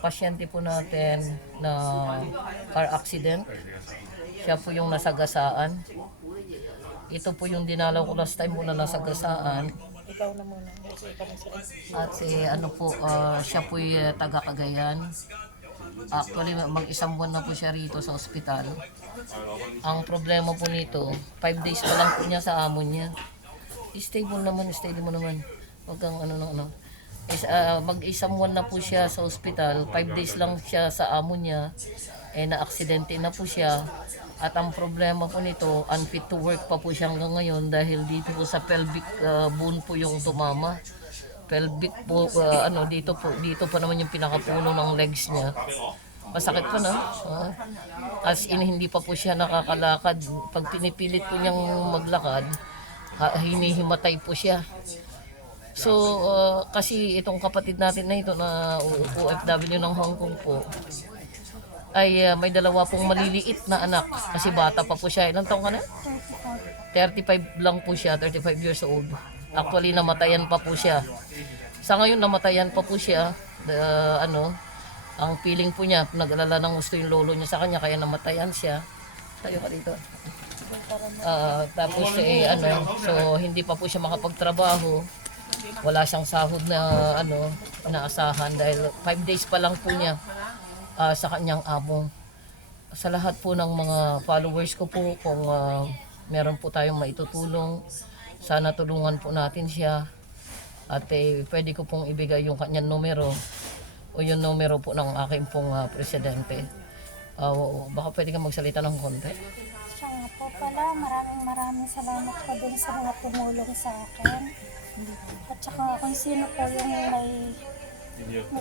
pasyente po natin na car accident. Siya po yung nasagasaan. Ito po yung dinalaw ko last time po na nasagasaan. Ikaw na muna. At siya po yung taga Cagayan. Actually, mag-isang buwan na po siya rito sa ospital. Ang problema po nito, 5 days pa lang po niya sa amo niya. Stable mo naman. Huwag kang mag-isang buwan na po siya sa ospital, 5 days lang siya sa amo niya, na-aksidente na po siya. At ang problema po nito, unfit to work pa po siya hanggang ngayon dahil dito po sa pelvic bone po yung tumama. Pelvic po, dito pa naman yung pinakapuno ng legs niya. Masakit pa na. As in, hindi pa po siya nakakalakad. Pag pinipilit po niyang maglakad, hinihimatay po siya. So, kasi itong kapatid natin na ito na OFW ng Hong Kong po, ay may dalawa pong maliliit na anak. Kasi bata pa po siya. Ilang taong ka na? 35 lang po siya, 35 years old. Actually, namatayan pa po siya. Sa ngayon, namatayan pa po siya. Ang feeling po niya, nag-alala ng gusto yung lolo niya sa kanya, kaya namatayan siya. Tayo ka dito. Tapos, so hindi pa po siya makapagtrabaho. Wala siyang sahod na inaasahan dahil 5 days pa lang po niya sa kanyang amo. Sa lahat po ng mga followers ko po, kung meron po tayong maitutulong, sana tulungan po natin siya. At pwede ko pong ibigay yung kanyang numero o yung numero po ng aking pong presidente. Baka pwede ka magsalita ng konti. Siya nga po pala, maraming salamat po dun sa mga tumulong sa akin. At saka kung sino po yung may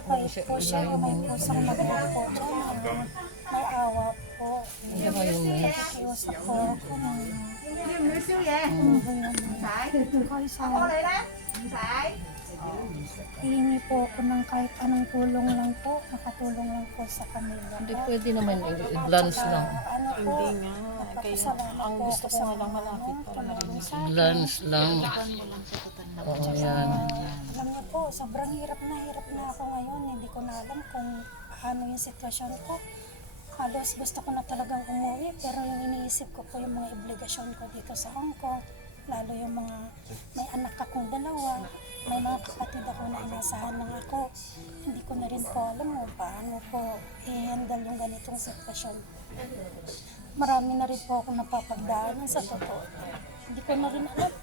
pait po siya, yung may pusang magmahal po dyan, may awa po. Nakikiusap po ako ng hihingi po ako ng kahit anong tulong lang po, nakatulong lang po sa kanila. Hindi pwede naman i-glance lang. Hindi nga. Kaya ang gusto ko nga lang malapit para marinig sa Glance lang. Oo, yan. Alam niyo po, sobrang hirap na ako ngayon. Hindi ko na alam kung ano yung sitwasyon ko. Halos gusto ko na talagang umuwi, pero yung iniisip ko po yung mga obligasyon ko dito sa Hong Kong. Lalo yung mga may anak akong dalawa, may mga kapatid ako na inasahan ng ako. Hindi ko na rin po alam paano po i-handle yung ganitong sitwasyon. Marami na rin po ako napapagdaanan sa totoo. Hindi ko na rin alam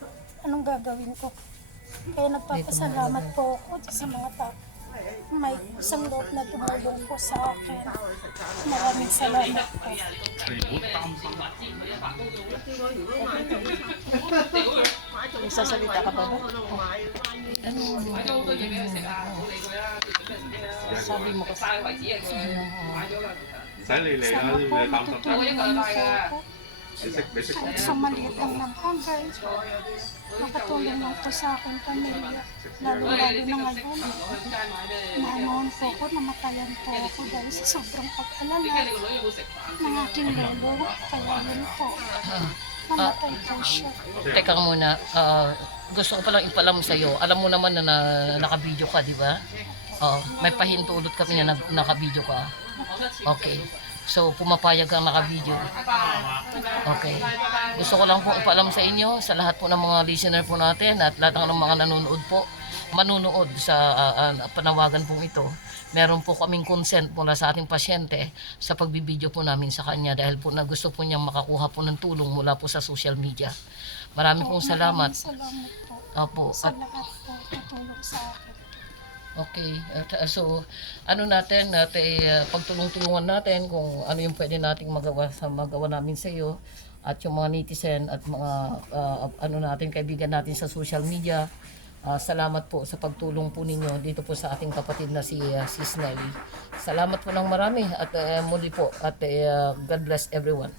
anong gagawin ko. Kaya nagpapasalamat po ako sa mga tao. May isang loob na tumulong po sa akin. Maraming salamat po. Sasalita ka ba ba? Sabi mo kasi. 唔使理你啦， Sana 你 po 擔心得。 matutulungan niyo po ako. 你識 Kahit sa maliit lang ng bagay, makatulong lang po sa aking pamilya. Lalo-lalo na ngayon, naanoon po ako, namatayan po ako dahil sa sobrang pag-alala ng aking lolo. Kaya yun po, namatay po siya. Teka muna, gusto ko palang ipalam sa'yo. Alam mo naman na naka-video ka, di ba? May pahintulot kami na naka-video ka. Okay. So, pumapayag kang naka-video. Okay. Gusto ko lang po ipalam sa inyo, sa lahat po ng mga listener po natin at lahat ng mga manunood sa panawagan pong ito. Meron po kaming consent mula sa ating pasyente sa pagbibideo po namin sa kanya dahil po na gusto po niyang makakuha po ng tulong mula po sa social media. Maraming pong salamat. Salamat po Opo. sa lahat po tutulong sa akin. Okay. So, pagtulong-tulungan natin kung ano yung pwede nating magawa namin sa iyo at yung mga netizen at mga kaibigan natin sa social media. Salamat po sa pagtulong po ninyo dito po sa ating kapatid na si Sis Nelly. Salamat po ng marami at muli po at God bless everyone.